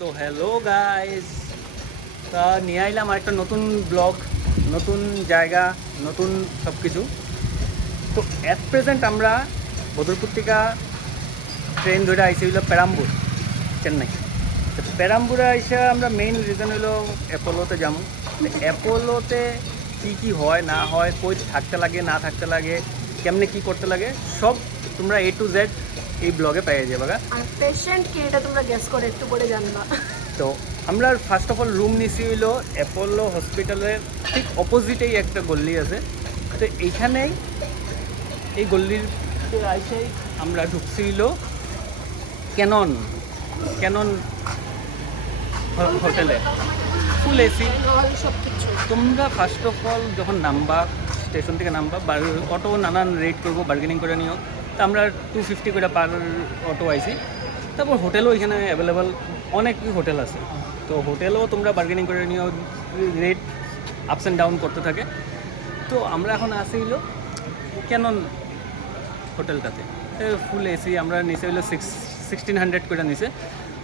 তো hello guys, তা নিয়ে আইলাম আরেকটা নতুন ব্লগ, নতুন জায়গা, নতুন সব কিছু। তো অ্যাট প্রেজেন্ট আমরা বদরপুর থেকে ট্রেন ধরে আইসি হইলো পেরাম্বুর, চেন্নাই। তো পেরাম্বুরে আইসা আমরা মেইন রিজন হইলো অ্যাপোলোতে যাবো। অ্যাপোলোতে কী কী হয় না হয়, কই থাকতে লাগে না থাকতে লাগে, কেমনে কি করতে লাগে, সব তোমরা A to Z এই ব্লগে পেয়ে যাবে। আর পেশেন্ট কি এটা তোমরা গেস করে একটু করে জানবা। তো আমরা ফার্স্ট অফ অল রুম নিছি হইলো অ্যাপোলো হসপিটালের ঠিক অপোজিটেই একটা গল্লি আছে। তো এইখানেই এই গল্লির আইসেই আমরা ঢুকছি হইলো ক্যানন হোটেলে, ফুল এসি। সব কিছু তোমরা ফার্স্ট অফ অল যখন নামবা, স্টেশন থেকে নামবা, অটো নানান রেট করবো, বার্গেনিং করে নিও। তো আমরা 250 করে পার অটো আইসি। তারপর হোটেলও এখানে অ্যাভেলেবেল অনেক হোটেল আছে। তো হোটেলও তোমরা বার্গেনিং করে নিও, রেট আপস অ্যান্ড ডাউন করতে থাকে। তো আমরা এখন আসি হইলো ক্যানন হোটেলটাতে, ফুল এসি। আমরা নিচে হইলো 1600 করে নিচে।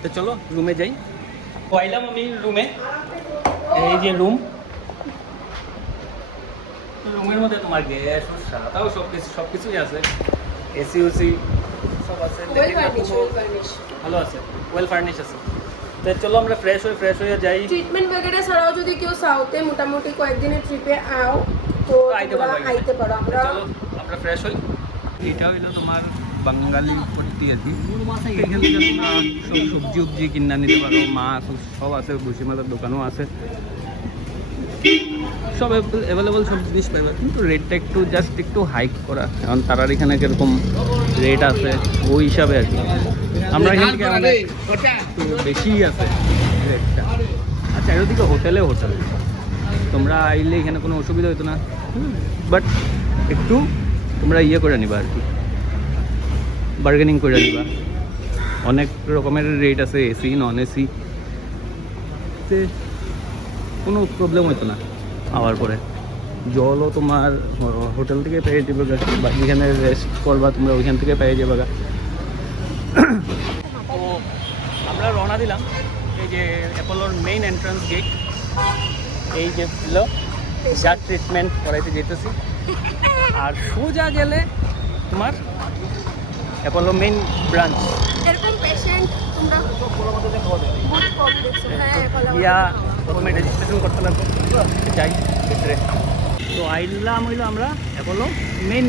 তো চলো রুমে যাই। আইলাম আমি রুমে, এই যে রুমের মধ্যে তোমার গ্যাস তাও সব কিছুই আছে, এসি ওসি সব আছে, ভালো আছে, ওয়েল ফার্নিশ আছে। তো চলো আমরা ফ্রেশ হয়ে যাই। ট্রিটমেন্ট वगैरह ছাড়াও যদি কেউ সাউথে মোটামুটি কয়েকদিনের ট্রিপে আও তো আইতে পারো। আমরা ফ্রেশ হই। এটা হইলো তোমার বাঙালি পট্টি আর কি। এখান থেকে তোমরা সব সবজি কিনা নিতে পারো, মাছ সব আছে, ভুসি মাছের দোকানও আছে, সব অ্যাভেলেবল সব জিনিস পাইবা। কিন্তু রেটটা একটু হাইক করা, কারণ তারার এখানে কীরকম রেট আছে ওই হিসাবে আর কি। আমরা এখান থেকে একটু বেশি আছে রেটটা। আর চারিদিকে হোটেল, তোমরা আইলে এখানে কোনো অসুবিধা হতো না, বাট একটু তোমরা করে নিবা আর কি, বার্গেনিং করে নিবা। অনেক রকমের রেট আছে, এসি নন এসি, কোনো প্রবলেম হতো না। আওয়ার পরে জলও তোমার হোটেল থেকে পেয়ে যাবে, বা যেখানে রেস্ট করবা তোমরা ওইখান থেকে পেয়ে যাবে। তো আমরা রওনা দিলাম, এই যে অ্যাপোলোর মেইন এন্ট্রান্স গেট, এই যে যার ট্রিটমেন্ট করাইতে যেতেছি। আর সোজা গেলে তোমার অ্যাপোলো মেইন ব্রাঞ্চ। এরকম পেশেন্ট তোমরা বহুত কম দেখছো। ইয়া প্রথমে রেজিস্ট্রেশন করতে লাগবে, যাই ভিতরে। তো আইলাম হইলো আমরা অ্যাপোলো মেইন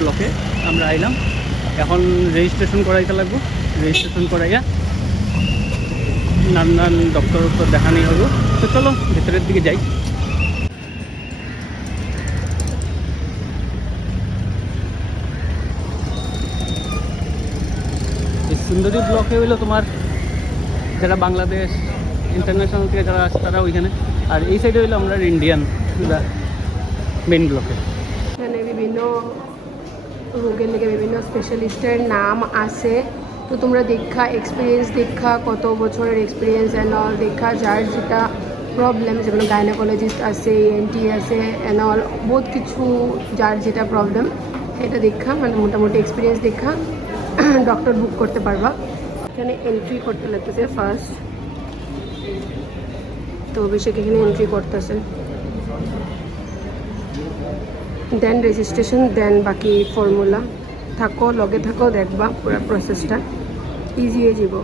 ব্লকে আমরা আইলাম। এখন রেজিস্ট্রেশন করাইতে লাগবো, রেজিস্ট্রেশন করাইয়া নানান ডক্টর দেখানি হবো। তো চলো ভিতরের দিকে যাই। সুন্দরী ব্লকে হইলো তোমার যারা বাংলাদেশ ইন্টারন্যাশনাল থেকে যারা আসে তারা ওইখানে, আর এই সাইডে হইলো আমরা ইন্ডিয়ান মেইন ব্লকে। এখানে বিভিন্ন রোগের লেগে বিভিন্ন স্পেশালিস্টের নাম আছে। তো তোমরা এক্সপিরিয়েন্স কত বছরের এক্সপিরিয়েন্স অ্যান্ড অল যার যেটা প্রবলেম, যেমন গাইনোকোলজিস্ট আছে, ENT আছে অ্যান্ড অল, বহুত কিছু যার যেটা প্রবলেম এটা মানে মোটামুটি এক্সপিরিয়েন্স ডক্টর বুক করতে পারবা। এখানে এন্ট্রি করতে লাগতেছে ফার্স্ট। তো অভিষেক এখানে এন্ট্রি করতেছে, দেন রেজিস্ট্রেশন, দেন বাকি ফর্মুলা। লগে থাকো, দেখবা পুরো প্রসেসটা ইজি হয়ে যাব।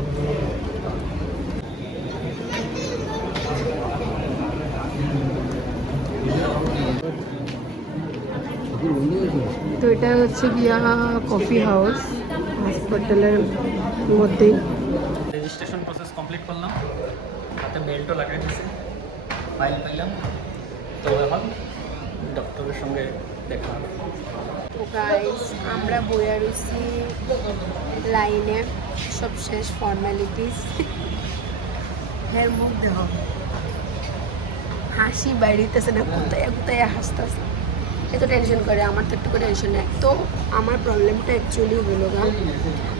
তো এটা হচ্ছে গিয়া কফি হাউস হসপিটালের মধ্যেই। রেজিস্ট্রেশন প্রসেস কমপ্লিট করলাম, হাতে বেল্টও লাগাই দিয়েছি, ফাইল পাইলাম। তো এখন ডক্টরের সঙ্গে দেখা। তো গাইস আমরা বইয়া রয়েছি লাইনে, সব শেষ ফর্মালিটিস। এর মুখ দেখো, হাসি বাড়িতেছে না, কোথায় হাসতেছে। এত টেনশন করে, আমার তো একটু করে টেনশন নেই। তো আমার প্রবলেমটা অ্যাকচুয়ালি হলো গা,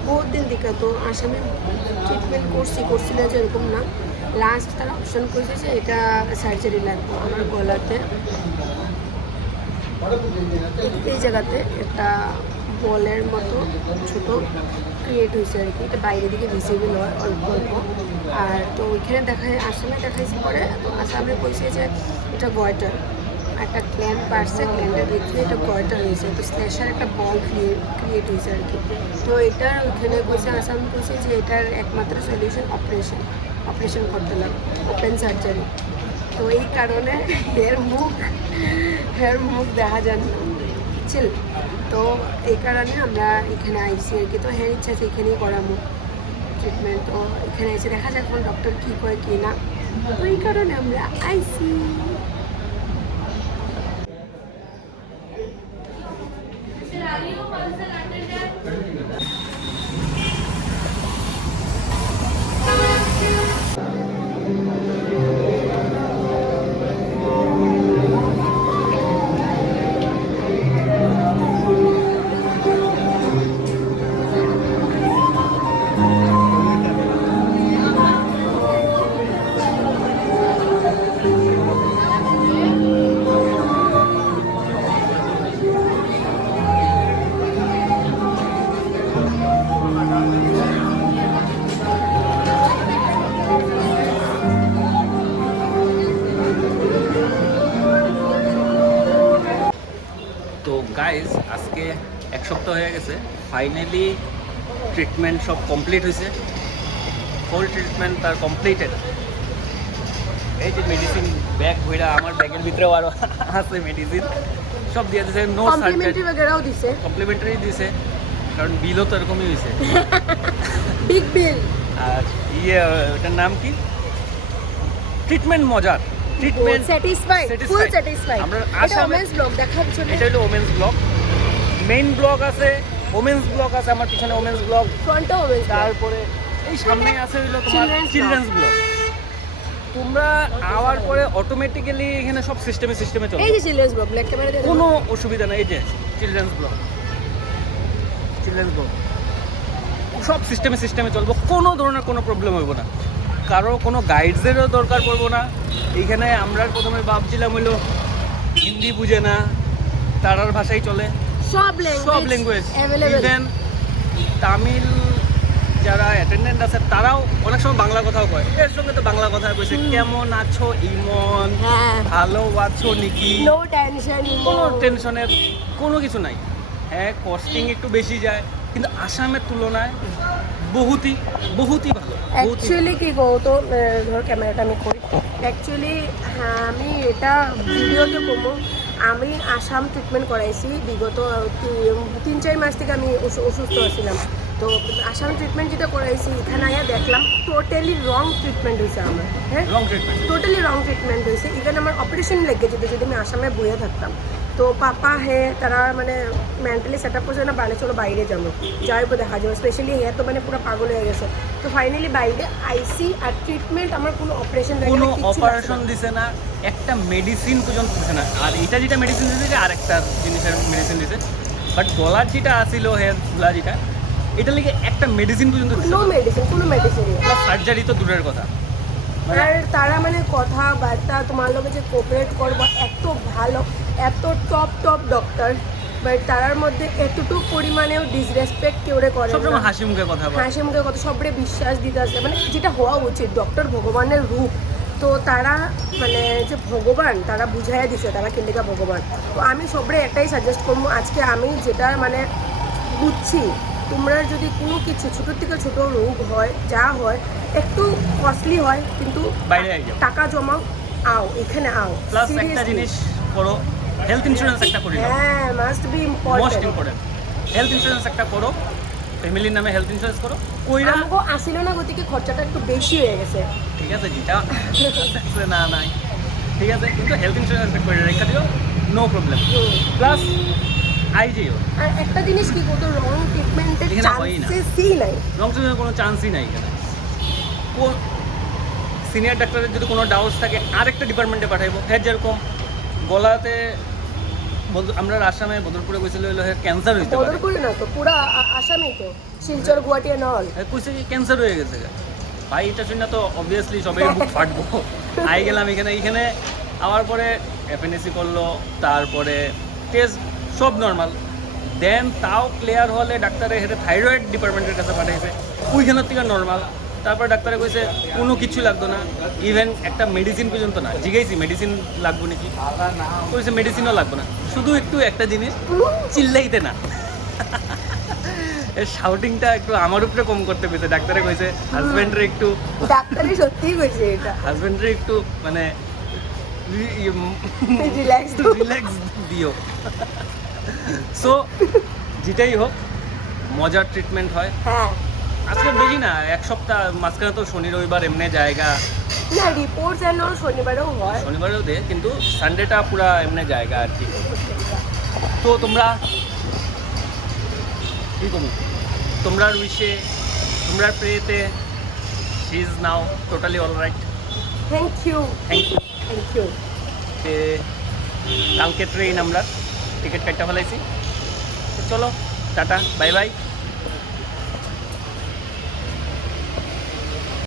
বহুত দিন দিকে তো আসামে ট্রিটমেন্ট করছিল যে এরকম না। লাস্ট তারা অপশন করছে যে এটা সার্জারি লাগবে। আমার গলাতে এই জায়গাতে একটা বলের মতো ছোট ক্রিয়েট হয়েছে আর কি, এটা বাইরের দিকে ভিজিবল হয় অল্প অল্প। আর তো ওইখানে আসামে দেখাইছে পরে, তো আসামে কইছে যে এটা গয়টার একটা গ্ল্যান্ড পারছে, গ্ল্যান্ডের ভিতরে এটা গয়টার হয়েছে, তো স্ল্যাশার একটা বল ক্রিয়েট হয়েছে আর কি। তো এটার ওইখানে কইছে, আসাম কইছে যে এটার একমাত্র সলিউশন অপারেশন করতে লাগবে, ওপেন সার্জারি। তো এই কারণে হেয়ার মুখ দেখা যান চিল, তো এই কারণে আমরা এখানে আইসি আর কি। তো হেয়ার ইচ্ছা আছে এখানেই করাবো ট্রিটমেন্ট, তো এখানে এসে দেখা যাক এখন ডক্টর কী করে কী না, তো এই কারণে আমরা আইসি। তো গাইজ আজকে এক সপ্তাহ হয়ে গেছে, ফাইনালি ট্রিটমেন্ট সব কমপ্লিট হয়েছে, ফুল ট্রিটমেন্ট তার কমপ্লিটেড। এই যে মেডিসিন ব্যাগ ভইরা, আমার ব্যাগের ভিতরেও আরও আছে মেডিসিন, সব দিয়ে দিয়েছে, নো সার্জারি, কমপ্লিমেন্টারি দিয়েছে, কারণ বিলও তো এরকমই হয়েছে, বিগ বিল। আর ওটার নাম কি, ট্রিটমেন্ট মজার, ট্রিটমেন্ট স্যাটিসফাইড, ফুল স্যাটিসফাইড। আমরা এটা ওমেন্স ব্লগ দেখার জন্য, এটা হলো ওমেন্স ব্লগ, মেইন ব্লগ আছে, ওমেন্স ব্লগ আছে, আমার পিছনে ওমেন্স ব্লগ, ফ্রন্টে ওমেন্স, তারপরে এই সামনে আছে হলো তোমার Children's চিলড্রেন্স ব্লগ। তোমরা আওয়ার পরে অটোমেটিক্যালি এখানে সব সিস্টেমে চলবে, এই যে চিলড্রেন্স ব্লগ ব্ল্যাক ক্যামেরা দিয়ে কোনো অসুবিধা নেই। এই যে চিলড্রেন্স ব্লগ সব সিস্টেমে চলবে, কোনো ধরনের কোনো প্রবলেম হইব না, কারো কোনো গাইডসেরও দরকার পড়বো না। এইখানে আমরা প্রথমে ভাবছিলাম হইলো হিন্দি বুঝে না, তারার ভাষাই চলে, সব ল্যাঙ্গুয়েজ, অ্যাভেলেবল। ইভেন তামিল যারা অ্যাটেন্ডেন্ট আছে তারাও অনেক সময় বাংলা কথাও কয়, এর সঙ্গে তো বাংলা কথা কইছে, কেমন আছো ইমন, হ্যাঁ, ভালো আছো নিকি, নো টেনশন, কোনো টেনশনের কোনো কিছু নাই। হ্যাঁ, কস্টিং একটু বেশি যায়, কিন্তু আসামের তুলনায় বহুতই ভালো। অ্যাকচুয়ালি কি গো, তো ধর ক্যামেরাটা আমি করি, অ্যাকচুয়ালি হ্যাঁ আমি এটা ভিডিওতে কমো, আমি আসাম ট্রিটমেন্ট করাইছি বিগত 3-4 মাস থেকে আমি অসুস্থ ছিলাম। তো আসাম ট্রিটমেন্ট যেটা করাইছি, এখানে আয়া দেখলাম টোটালি রং ট্রিটমেন্ট হয়েছে আমার। হ্যাঁ, রং ট্রিটমেন্ট, টোটালি রং ট্রিটমেন্ট হয়েছে। ইভেন আমার অপারেশন লেগে যেত যদি আমি আসামে বইয়ে থাকতাম। তো পাপা তারা মানে মেন্টালি সেট আপ করছে না, চলো বাইরে যাবো, যাই দেখা যাবো, স্পেশালি তো মানে পুরো পাগল হয়ে গেছে। তো ফাইনালি বাইরে আইসি, আর ট্রিটমেন্ট আমার কোনো অপারেশন দিছে না, একটা মেডিসিন পর্যন্ত দিছে না। আর এটা যেটা মেডিসিন দিয়েছে আর একটা জিনিসের মেডিসিন দিছে, বাট গলার যেটা আসিল হেয়ার ফুলা যেটা, এটা লিগে একটা মেডিসিন পর্যন্ত দিছে না, কোনো মেডিসিন সার্জারি তো দূরের কথা। আর তারা মানে কথাবার্তা তোমার লোকে যে কোঅপারেট করবো, এত ভালো, এত টপ ডক্টর, বাট তারার মধ্যে এতটুকু পরিমাণেও ডিসরেসপেক্ট কেউ করে, সবসময় হাসি মুখে কথা সবরে বিশ্বাস দিতে আসে, মানে যেটা হওয়া উচিত, ডক্টর ভগবানের রূপ। তো তারা মানে যে ভগবান, তারা বুঝাইয়া দিছে তারা কিন্তু ভগবান। তো আমি সবরে এটাই সাজেস্ট করবো, আজকে আমি যেটা মানে বুঝছি, তোমরা যদি কোনো কিছু ছোটোর থেকে ছোটো রোগ হয়, যা হয় একটু কস্টলি হয়, কিন্তু বাইরে টাকা জমাও, এখানে প্লাস একটা জিনিস করো, হেলথ ইন্স্যুরেন্স একটা করে নাও। হ্যাঁ, must be most important, health insurance একটা করো, ফ্যামিলির নামে হেলথ ইন্স্যুরেন্স করো। কইরা আমগো আসিল না, গতিকে খরচাটা একটু বেশি হয়ে গেছে। ঠিক আছে, যেটা না নাই ঠিক আছে, কিন্তু হেলথ ইন্স্যুরেন্স একটা করে রেখে দিও, নো প্রবলেম। প্লাস আইজিও, আর একটা জিনিস কি করতো, রং ট্রিটমেন্টের চান্সেসই নাই, রং ট্রিটমেন্টের কোনো চান্সই নাই এখানে। সিনিয়র ডাক্তারের যদি কোনো ডাউটস থাকে আরেকটা ডিপার্টমেন্টে পাঠাইবো। হ্যাঁ, যেরকম গলাতে আমরা আসামে বদরপুরে গেছিল, ক্যান্সার হইতে পারে, বদরপুরে না তো পুরা আসামেই, তো শিলচর গুয়াহাটি এন্ড অল কইছে কি ক্যান্সার হয়ে গেছে। ভাই এটা শুনে তো অবভিয়াসলি সবাই বুক ফাটবো। আই গেলাম এখানে আওয়ার পরে এফএনএসি করলো, তারপরে টেস্ট সব নর্মাল, দেন তাও ক্লিয়ার হলে ডাক্তারে হেঁটে থাইরয়েড ডিপার্টমেন্টের কাছে পাঠাইছে, ওইখানের থেকে নর্মাল। তারপর ডাক্তারে কইছে কোনো কিছু লাগতো না, ইভেন একটা মেডিসিন পর্যন্ত না। জিজ্ঞাসি মেডিসিন লাগবো নাকি, কইছে মেডিসিনও লাগবে না, শুধু একটু একটা জিনিস চিল্লাইতে না। শাউটিংটা একটু আমার উপরে কম করতে পেরেছে। ডাক্তারে কইছে হাজব্যান্ডরে একটু, ডাক্তারই সত্যিই কইছে এটা, হাজব্যান্ডরে একটু মানে রিল্যাক্স রিল্যাক্স দিও। সো যেটাই হোক মজার ট্রিটমেন্ট হয়। হ্যাঁ আজকে বেশি না, এক সপ্তাহ মাঝখানে তো শনি রবিবার এমনি জায়গা, না রিপোর্ট যেন শনিবারেও হয়। শনিবারেও দে, কিন্তু সানডেটা পুরা এমনি জায়গা আর কি। তো তোমরা কি করো, তোমরা উইশে, তোমরা প্রেতে she is now totally all right. Thank you thank you. Thank you. কালকে ট্রেন আমরা টিকিট কাটতে ফেলাইছি। তো চলো টাটা বাই বাই।